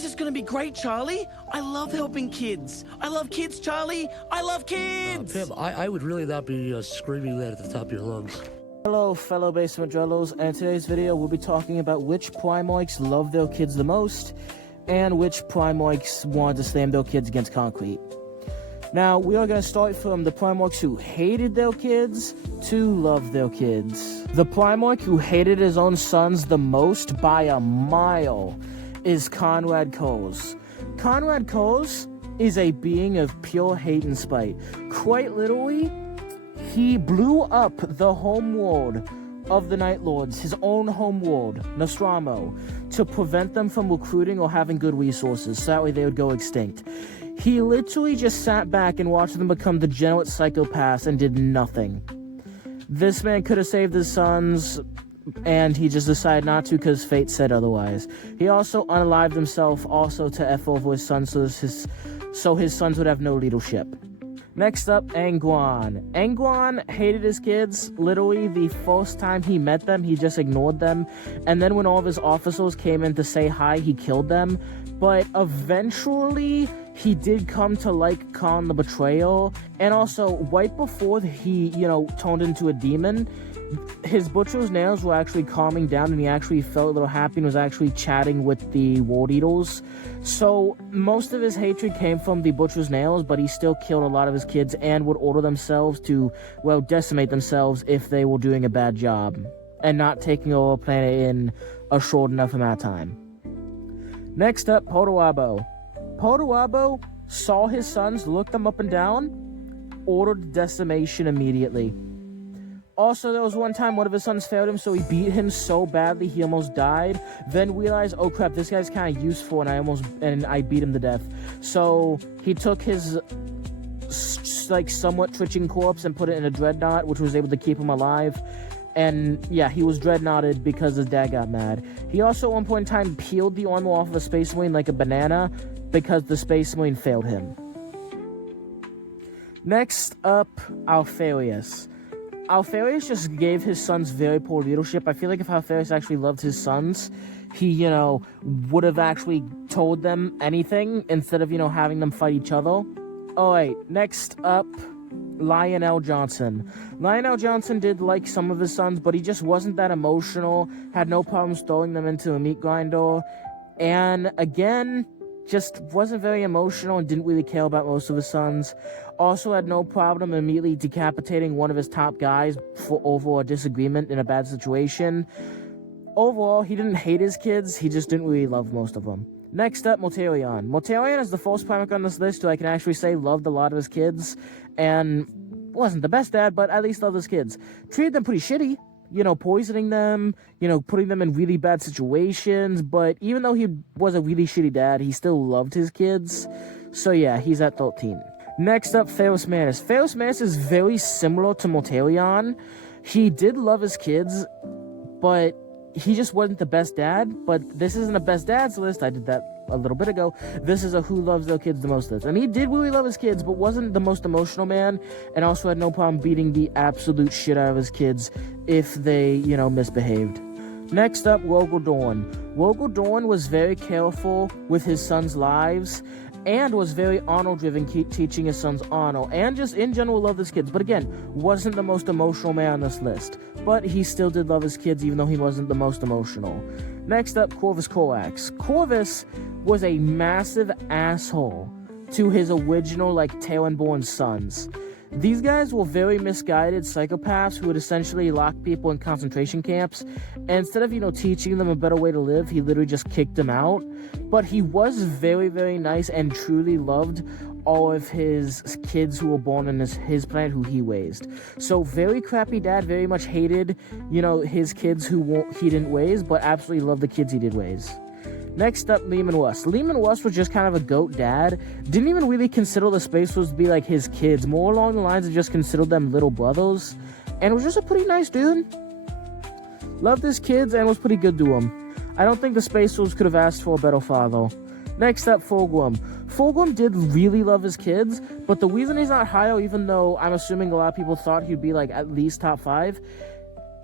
This is gonna be great, Charlie. I love helping kids. I love kids, Charlie. I love kids! Pim, I would really not be screaming that at the top of your lungs. Hello, fellow Basement Dwellers, and in today's video we'll be talking about which Primarchs love their kids the most, and which Primarchs wanted to slam their kids against concrete. Now, we are going to start from the Primarchs who hated their kids to love their kids. The Primarch who hated his own sons the most by a mile is Conrad Coase. Conrad Coase is a being of pure hate and spite. Quite literally, he blew up the homeworld of the Night Lords, his own homeworld, Nostramo, to prevent them from recruiting or having good resources, so that way they would go extinct. He literally just sat back and watched them become degenerate psychopaths and did nothing. This man could have saved his sons, and he just decided not to because fate said otherwise. He also unalived himself also to F over his sons so his sons would have no leadership. Next up, Angwan. Angwan hated his kids. Literally, the first time he met them, he just ignored them. And then when all of his officers came in to say hi, he killed them. But eventually, he did come to like Khan the Betrayer. And also, right before he, turned into a demon, his butcher's nails were actually calming down and he actually felt a little happy and was actually chatting with the Ward Eaters. So most of his hatred came from the butcher's nails, but he still killed a lot of his kids and would order themselves to, decimate themselves if they were doing a bad job and not taking over a planet in a short enough amount of time. Next up, Potoabo. Potoabo saw his sons, looked them up and down, ordered decimation immediately. Also, there was one time one of his sons failed him, so he beat him so badly he almost died. Then realized, oh crap, this guy's kind of useful, and I beat him to death. So he took his somewhat twitching corpse and put it in a dreadnought, which was able to keep him alive. And yeah, he was dreadnoughted because his dad got mad. He also at one point in time peeled the armor off of a Space Marine like a banana because the Space Marine failed him. Next up, Alfarius. Alfarius just gave his sons very poor leadership. I feel like if Alfarius actually loved his sons, he, would have actually told them anything instead of, having them fight each other. Alright, next up, Lionel Johnson. Lionel Johnson did like some of his sons, but he just wasn't that emotional, had no problems throwing them into a meat grinder, and again, just wasn't very emotional and didn't really care about most of his sons. Also had no problem immediately decapitating one of his top guys over a disagreement in a bad situation. Overall, he didn't hate his kids, he just didn't really love most of them. Next up, Mortarion. Mortarion is the first Primarch on this list who I can actually say loved a lot of his kids, and wasn't the best dad, but at least loved his kids. Treated them pretty shitty, poisoning them, putting them in really bad situations, but even though he was a really shitty dad, he still loved his kids. So yeah, he's at 13. Next up, Ferrus Manus. Ferrus Manus is very similar to Mortarion. He did love his kids, but he just wasn't the best dad. But this isn't a best dads list. I did that a little bit ago. This is a who loves their kids the most list. And he did really love his kids, but wasn't the most emotional man, and also had no problem beating the absolute shit out of his kids if they, misbehaved. Next up, Rogel Dorn. Rogel Dorn was very careful with his sons' lives, and was very honor-driven, teaching his sons honor, and just in general loved his kids. But again, wasn't the most emotional man on this list. But he still did love his kids, even though he wasn't the most emotional. Next up, Corvus Corax. Corvus was a massive asshole to his original, Terran-born sons. These guys were very misguided psychopaths who would essentially lock people in concentration camps, and instead of, teaching them a better way to live, he literally just kicked them out. But he was very, very nice and truly loved all of his kids who were born on his planet who he raised. So very crappy dad, very much hated, his kids who he didn't raise, but absolutely loved the kids he did raise. Next up, Leman Russ. Leman Russ was just kind of a goat dad. Didn't even really consider the Space Wolves to be like his kids. More along the lines of just considered them little brothers. And was just a pretty nice dude. Loved his kids and was pretty good to them. I don't think the Space Wolves could have asked for a better father. Next up, Fulgrim. Fulgrim did really love his kids, but the reason he's not higher, even though I'm assuming a lot of people thought he'd be at least top 5,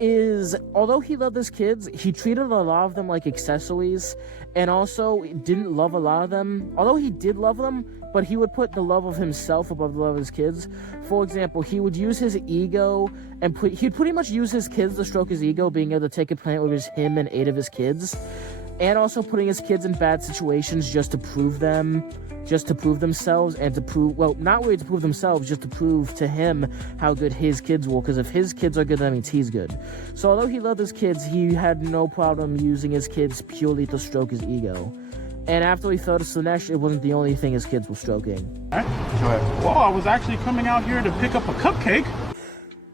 is, although he loved his kids, he treated a lot of them like accessories, and also didn't love a lot of them. Although he did love them, but he would put the love of himself above the love of his kids. For example, he would use his ego, and he'd pretty much use his kids to stroke his ego, being able to take a planet where there's him and 8 of his kids, and also putting his kids in bad situations just to prove themselves, and to prove, well, not really to prove themselves, just to prove to him how good his kids were, because if his kids are good, that means he's good. So although he loved his kids, he had no problem using his kids purely to stroke his ego. And after he fell to Slanesh, it wasn't the only thing his kids were stroking. Go ahead. Well, I was actually coming out here to pick up a cupcake.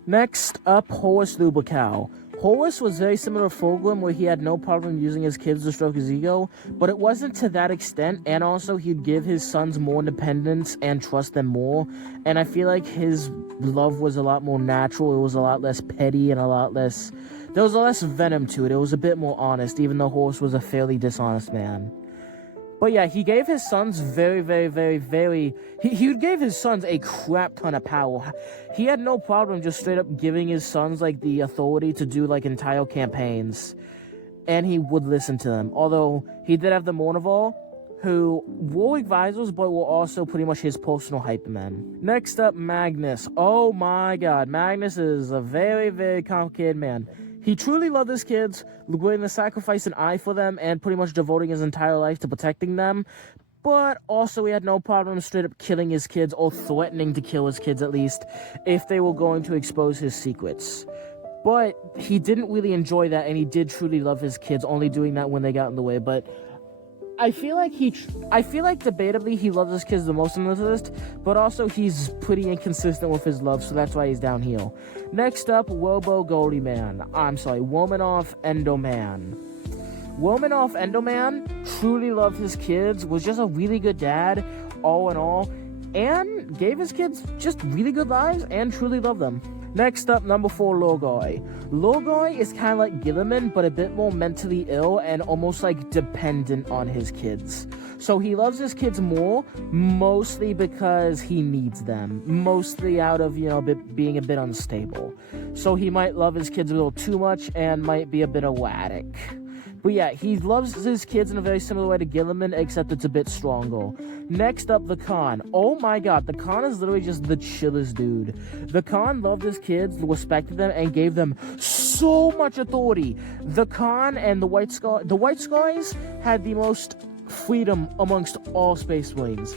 Next up, Horus Lubacow. Horus was very similar to Fulgrim, where he had no problem using his kids to stroke his ego, but it wasn't to that extent, and also he'd give his sons more independence and trust them more, and I feel like his love was a lot more natural. It was a lot less petty and a lot less... there was less venom to it. It was a bit more honest, even though Horus was a fairly dishonest man. But yeah, he gave his sons he gave his sons a crap ton of power. He had no problem just straight up giving his sons, like, the authority to do, like, entire campaigns. And he would listen to them. Although, he did have the Mournival, who were advisors, but were also pretty much his personal hypermen. Next up, Magnus. Oh my god, Magnus is a very, very complicated man. He truly loved his kids, willing to sacrifice an eye for them, and pretty much devoting his entire life to protecting them. But also he had no problem straight up killing his kids, or threatening to kill his kids at least, if they were going to expose his secrets. But he didn't really enjoy that, and he did truly love his kids, only doing that when they got in the way. But I feel like debatably he loves his kids the most on this list, but also he's pretty inconsistent with his love, so that's why he's down here. Next up, Womanoff Endoman. Womanoff Endoman truly loved his kids, was just a really good dad, all in all, and gave his kids just really good lives and truly loved them. Next up, number 4, Lorgoy. Lorgoy is kind of like Gilliman, but a bit more mentally ill and almost like dependent on his kids. So he loves his kids more, mostly because he needs them. Mostly out of, being a bit unstable. So he might love his kids a little too much and might be a bit erratic. But yeah, he loves his kids in a very similar way to Gilliman, except it's a bit stronger. Next up, the Khan. Oh my god, the Khan is literally just the chillest dude. The Khan loved his kids, respected them, and gave them so much authority. The Khan and the White Skies had the most freedom amongst all Space Marines.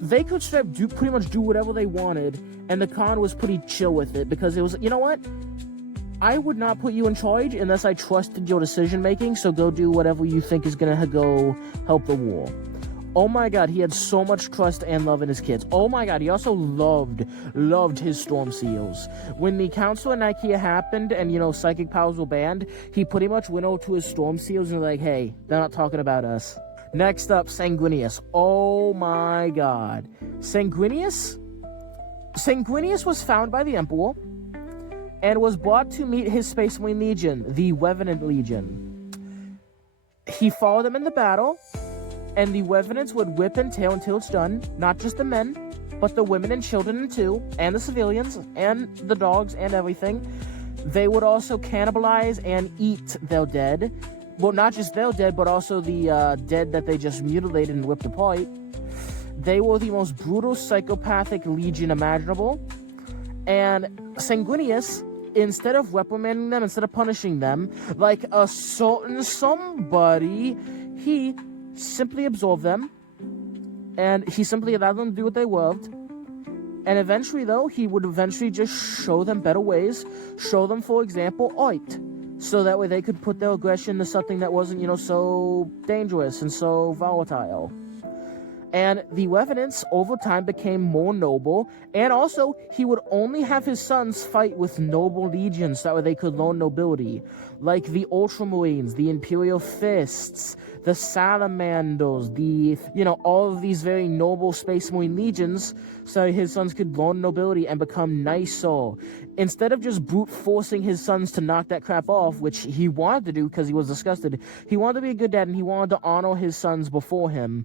They could pretty much do whatever they wanted, and the Khan was pretty chill with it, because it was, you know what? I would not put you in charge unless I trusted your decision making, so go do whatever you think is gonna go help the war. Oh my god, he had so much trust and love in his kids. Oh my god, he also loved his Storm Seals. When the Council in Nikea happened and, psychic powers were banned, he pretty much went over to his Storm Seals and was like, hey, they're not talking about us. Next up, Sanguinius. Oh my god. Sanguinius was found by the Emperor and was brought to meet his Space Marine Legion, the Revenant Legion. He followed them in the battle, and the Revenants would whip and tail until it's done, not just the men, but the women and children too, and the civilians, and the dogs, and everything. They would also cannibalize and eat their dead. Well, not just their dead, but also the dead that they just mutilated and whipped apart. They were the most brutal psychopathic legion imaginable, and Sanguinius, instead of reprimanding them, instead of punishing them, like a certain somebody, he simply absorbed them, and he simply allowed them to do what they loved. And eventually, though, he would just show them better ways, show them, for example, art, so that way they could put their aggression into something that wasn't, so dangerous and so volatile. And the Revenants, over time, became more noble, and also, he would only have his sons fight with noble legions, so that way they could learn nobility, like the Ultramarines, the Imperial Fists, the Salamanders, all of these very noble Space Marine legions, so his sons could learn nobility and become nicer. Instead of just brute forcing his sons to knock that crap off, which he wanted to do because he was disgusted, he wanted to be a good dad, and he wanted to honor his sons before him.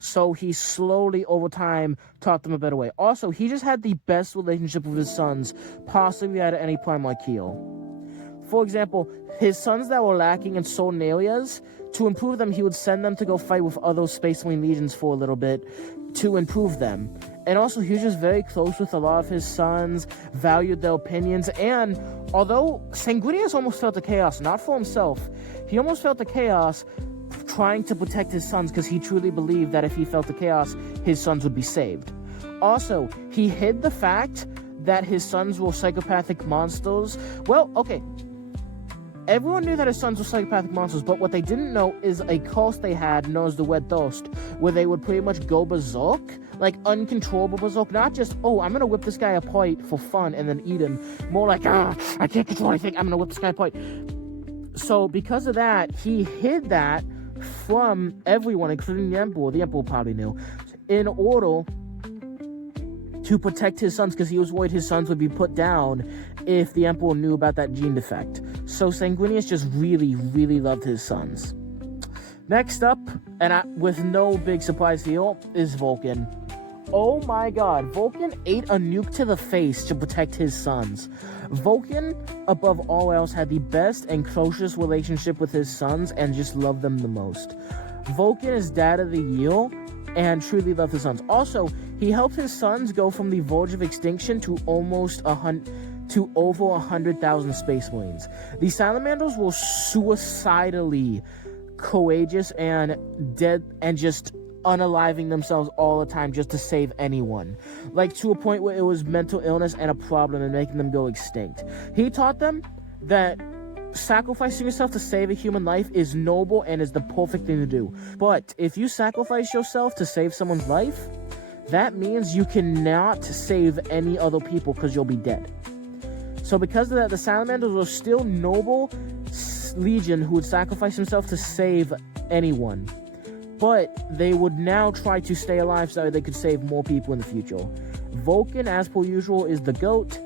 So he slowly, over time, taught them a better way. Also, he just had the best relationship with his sons possibly out of any Primarch heel. For example, his sons that were lacking in certain areas, to improve them, he would send them to go fight with other Space Marine legions for a little bit to improve them. And also, he was just very close with a lot of his sons, valued their opinions, and although Sanguinius almost felt the chaos, not for himself, he almost felt the chaos trying to protect his sons because he truly believed that if he felt the chaos, his sons would be saved. Also, he hid the fact that his sons were psychopathic monsters. Well, okay. Everyone knew that his sons were psychopathic monsters, but what they didn't know is a curse they had known as the Red Thirst, where they would pretty much go berserk, like uncontrollable berserk, not just, oh, I'm gonna whip this guy apart for fun and then eat him, more like, I can't control anything, I'm gonna whip this guy apart. So because of that, he hid that from everyone, including the Emperor probably knew, in order to protect his sons, because he was worried his sons would be put down if the Emperor knew about that gene defect. So Sanguinius just really, really loved his sons. Next up, and with no big surprise here, is Vulcan. Oh my god, Vulcan ate a nuke to the face to protect his sons. Vulcan, above all else, had the best and closest relationship with his sons and just loved them the most. Vulcan is Dad of the Year and truly loved his sons. Also, he helped his sons go from the verge of extinction to over 100,000 Space Marines. The Salamanders were suicidally courageous and dead and just unaliving themselves all the time just to save anyone, like to a point where it was mental illness and a problem and making them go extinct. He taught them that sacrificing yourself to save a human life is noble and is the perfect thing to do, but if you sacrifice yourself to save someone's life, that means you cannot save any other people because you'll be dead. So because of that, the Salamanders were still noble legion who would sacrifice himself to save anyone, but they would now try to stay alive so they could save more people in the future. Vulcan, as per usual, is the GOAT,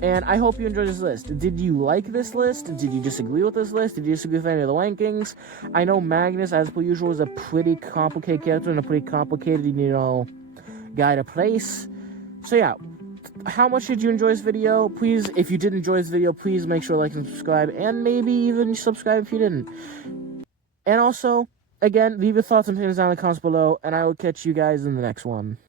and I hope you enjoyed this list. Did you like this list? Did you disagree with this list? Did you disagree with any of the rankings? I know Magnus, as per usual, is a pretty complicated character and a pretty complicated, guy to place. So yeah, how much did you enjoy this video? Please, if you did enjoy this video, please make sure to like and subscribe, and maybe even subscribe if you didn't. And also, again, leave your thoughts and opinions down in the comments below, and I will catch you guys in the next one.